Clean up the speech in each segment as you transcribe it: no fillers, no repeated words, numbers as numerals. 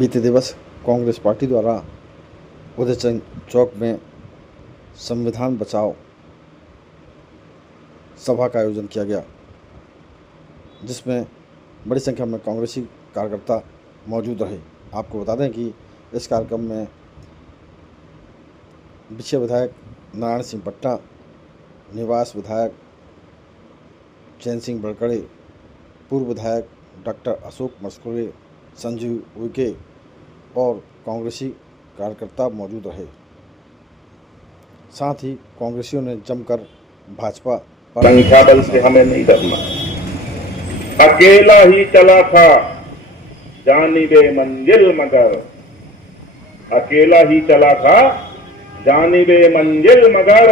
बीते दिवस कांग्रेस पार्टी द्वारा उदयचंद चौक में संविधान बचाओ सभा का आयोजन किया गया, जिसमें बड़ी संख्या में कांग्रेसी कार्यकर्ता मौजूद रहे। आपको बता दें कि इस कार्यक्रम में विषय विधायक नारायण सिंह पट्टा, निवास विधायक चैन सिंह बड़कड़े, पूर्व विधायक डॉक्टर अशोक मस्कुरे, संजीव उइके और कांग्रेसी कार्यकर्ता मौजूद रहे। साथ ही कांग्रेसियों ने जमकर भाजपा पर संख्या बल से हमें नहीं डरना। अकेला ही चला था जानिबे मंजिल मगर, अकेला ही चला था जानिबे मंजिल मगर,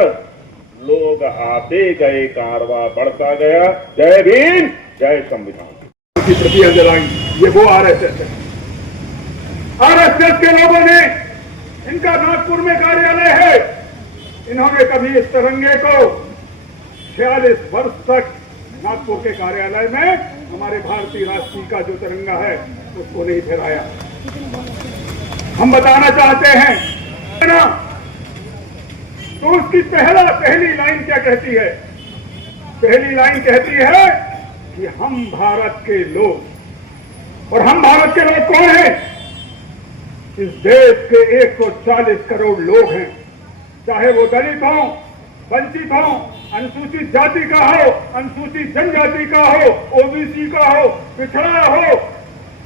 लोग आते गए कारवां बढ़ता गया। जय भीम, जय संविधान की प्रतियां जलाएंगे। ये वो आरएसएस है। आरएसएस के लोगों ने, इनका नागपुर में कार्यालय है, इन्होंने कभी इस तिरंगे को 46 वर्ष तक नागपुर के कार्यालय में हमारे भारतीय राष्ट्रीय का जो तिरंगा है उसको नहीं फहराया। हम बताना चाहते हैं ना, तो उसकी पहली लाइन क्या कहती है? पहली लाइन कहती है कि हम भारत के लोग। और हम भारत के लोग कौन हैं? इस देश के 140 करोड़ लोग हैं, चाहे वो दलित हो, वंचित हो, अनुसूचित जाति का हो, अनुसूचित जनजाति का हो, ओबीसी का हो, पिछड़ा हो,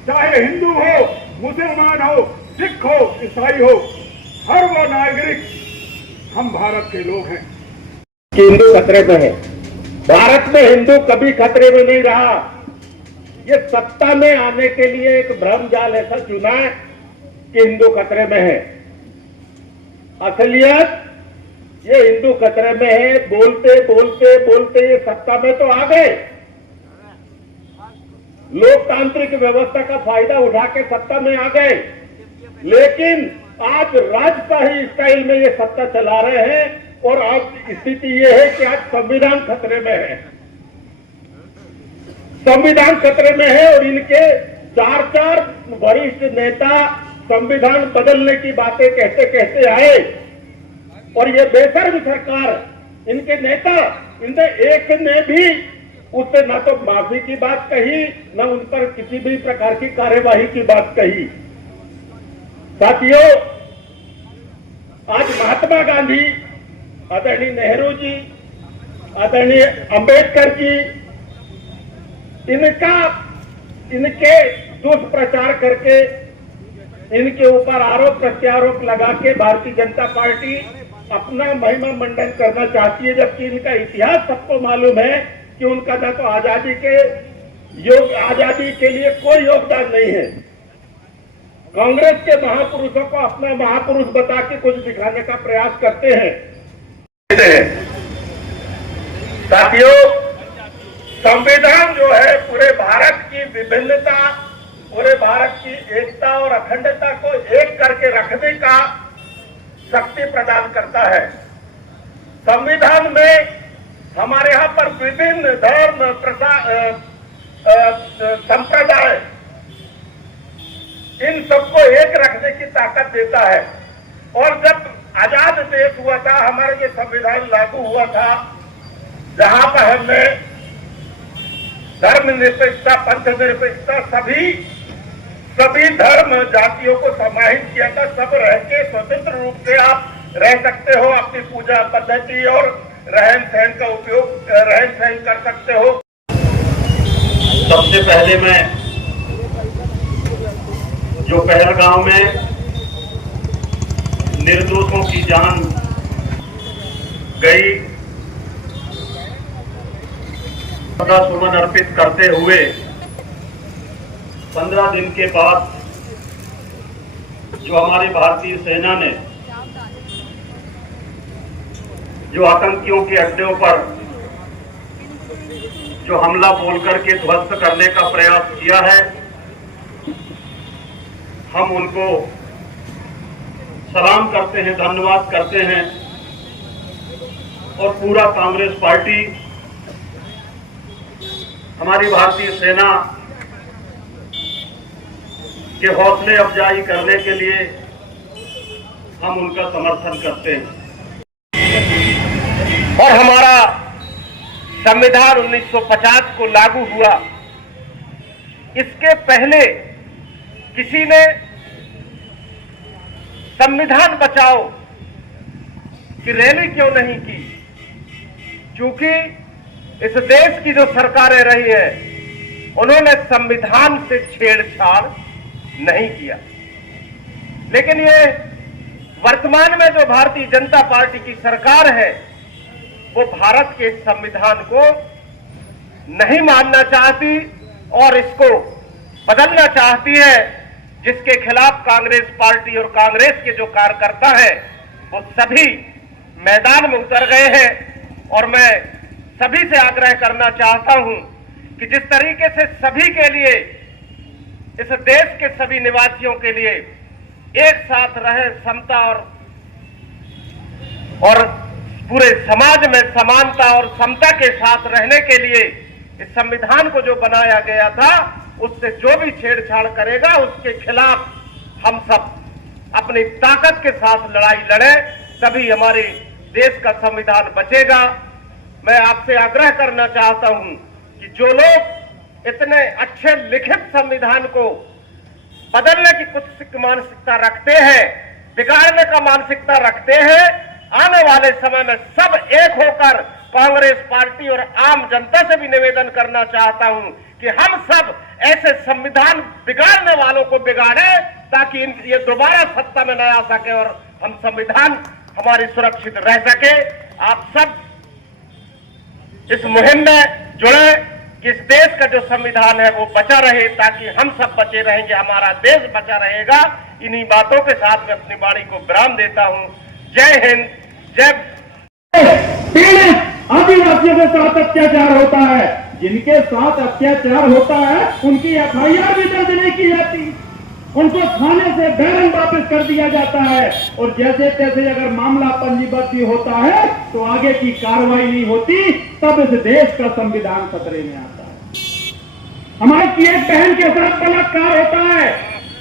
चाहे हिंदू हो, मुसलमान हो, सिख हो, ईसाई हो, हर वो नागरिक हम भारत के लोग हैं। कि हिंदू खतरे में है। भारत में हिंदू कभी खतरे में नहीं रहा। ये सत्ता में आने के लिए एक भ्रमजाल ऐसा चुना है कि हिंदू खतरे में है। असलियत ये हिंदू खतरे में है। बोलते बोलते बोलते ये सत्ता में तो आ गए, लोकतांत्रिक व्यवस्था का फायदा उठा के सत्ता में आ गए, लेकिन आज राजशाही स्टाइल में ये सत्ता चला रहे हैं। और आज स्थिति ये है कि आज संविधान खतरे में है। संविधान खतरे में है और इनके चार वरिष्ठ नेता संविधान बदलने की बातें कहते कहते आए, और ये बेशर्म सरकार, इनके नेता, इनने एक ने भी उससे ना तो माफी की बात कही, ना उन पर किसी भी प्रकार की कार्यवाही की बात कही। साथियों, आज महात्मा गांधी, आदरणीय नेहरू जी, आदरणीय अंबेडकर जी, इनके दुष्प्रचार करके, इनके ऊपर आरोप प्रत्यारोप लगा के भारतीय जनता पार्टी अपना महिमा मंडन करना चाहती है, जबकि इनका इतिहास सबको मालूम है कि उनका ना तो आजादी के लिए कोई योगदान नहीं है। कांग्रेस के महापुरुषों को अपना महापुरुष बता के कुछ दिखाने का प्रयास करते हैं। साथियों, संविधान जो है पूरे भारत की विभिन्नता, पूरे भारत की एकता और अखंडता को एक करके रखने का शक्ति प्रदान करता है। संविधान में हमारे यहाँ पर विभिन्न धर्म, संप्रदाय, इन सबको एक रखने की ताकत देता है। और जब आजाद देश हुआ था, हमारा जो संविधान लागू हुआ था, जहां पर हमने धर्मनिरपेक्षता, पंथनिरपेक्षता, सभी धर्म जातियों को समाहित किया था। सब रह के स्वतंत्र रूप से आप रह सकते हो, अपनी पूजा पद्धति और रहन सहन का उपयोग, रहन सहन कर सकते हो। सबसे पहले मैं जो पहलगांव में निर्दोषों की जान गई, सुमन अर्पित करते हुए 15 दिन के बाद जो हमारी भारतीय सेना ने जो आतंकियों के अड्डों पर जो हमला बोल करके ध्वस्त करने का प्रयास किया है, हम उनको सलाम करते हैं, धन्यवाद करते हैं। और पूरा कांग्रेस पार्टी, हमारी भारतीय सेना के हौसले अफजाई करने के लिए हम उनका समर्थन करते हैं। और हमारा संविधान 1950 को लागू हुआ, इसके पहले किसी ने संविधान बचाओ की रैली क्यों नहीं की? क्योंकि इस देश की जो सरकारें रही हैं, उन्होंने संविधान से छेड़छाड़ नहीं किया। लेकिन ये वर्तमान में जो भारतीय जनता पार्टी की सरकार है, वो भारत के संविधान को नहीं मानना चाहती और इसको बदलना चाहती है, जिसके खिलाफ कांग्रेस पार्टी और कांग्रेस के जो कार्यकर्ता हैं वो सभी मैदान में उतर गए हैं। और मैं सभी से आग्रह करना चाहता हूं कि जिस तरीके से सभी के लिए, इस देश के सभी निवासियों के लिए एक साथ रहे, समता और पूरे समाज में समानता और समता के साथ रहने के लिए इस संविधान को जो बनाया गया था, उससे जो भी छेड़छाड़ करेगा उसके खिलाफ हम सब अपनी ताकत के साथ लड़ाई लड़े, तभी हमारे देश का संविधान बचेगा। मैं आपसे आग्रह करना चाहता हूं कि जो लोग इतने अच्छे लिखित संविधान को बदलने की कुछ मानसिकता रखते हैं, बिगाड़ने का मानसिकता रखते हैं, आने वाले समय में सब एक होकर कांग्रेस पार्टी और आम जनता से भी निवेदन करना चाहता हूं कि हम सब ऐसे संविधान बिगाड़ने वालों को बिगाड़े, ताकि ये दोबारा सत्ता में न आ सके और हम संविधान हमारी सुरक्षित रह सके। आप सब इस मुहिम में जुड़े कि इस देश का जो संविधान है वो बचा रहे, ताकि हम सब बचे रहेंगे, हमारा देश बचा रहेगा। इन्हीं बातों के साथ मैं अपनी वाणी को विराम देता हूं। जय हिंद, जय। पीड़ित आदिवासियों के साथ अत्याचार होता है, जिनके साथ अत्याचार होता है उनकी एफआईआर भी दर्ज नहीं की जाती, उनको थाने से बैरन वापस कर दिया जाता है, और जैसे तैसे अगर मामला पंजीबद्ध भी होता है तो आगे की कार्रवाई नहीं होती, तब इस देश का संविधान खतरे में आता है। हमारी एक बहन के साथ बलात्कार होता है,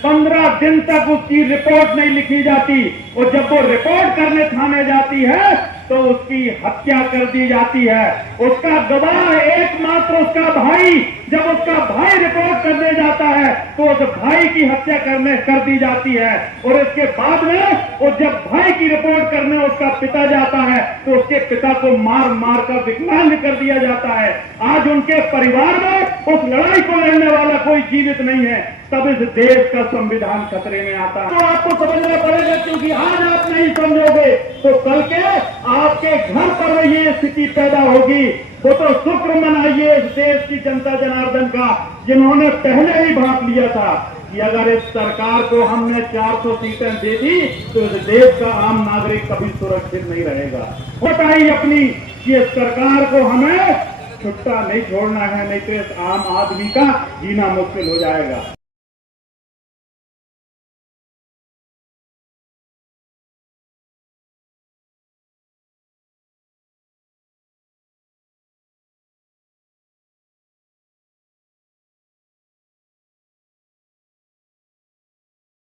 15 दिन तक उसकी रिपोर्ट नहीं लिखी जाती, और जब वो रिपोर्ट करने थाने जाती है तो उसकी हत्या कर दी जाती है। उसका गवाह एकमात्र उसका भाई, जब उसका भाई रिपोर्ट करने जाता है तो उस भाई की हत्या कर दी जाती है, और इसके बाद में वो जब भाई की रिपोर्ट करने उसका पिता जाता है तो उसके पिता को मार मार कर विकलांग कर दिया जाता है। आज उनके परिवार में उस लड़ाई को लड़ने वाला कोई जीवित नहीं है, तब इस देश का संविधान खतरे में आता है। तो आपको समझना पड़ेगा, क्योंकि आज आप नहीं समझोगे तो कल के आपके घर पर ये स्थिति पैदा होगी। वो तो शुक्र मनाइए इस देश की जनता जनार्दन का, जिन्होंने पहले ही भांप लिया था कि अगर इस सरकार को हमने 400 सीटें दे दी तो इस देश का आम नागरिक कभी सुरक्षित नहीं रहेगा। बताइए अपनी कि इस सरकार को हमें छुट्टा नहीं छोड़ना है, नहीं तो इस आम आदमी का जीना मुश्किल हो जाएगा।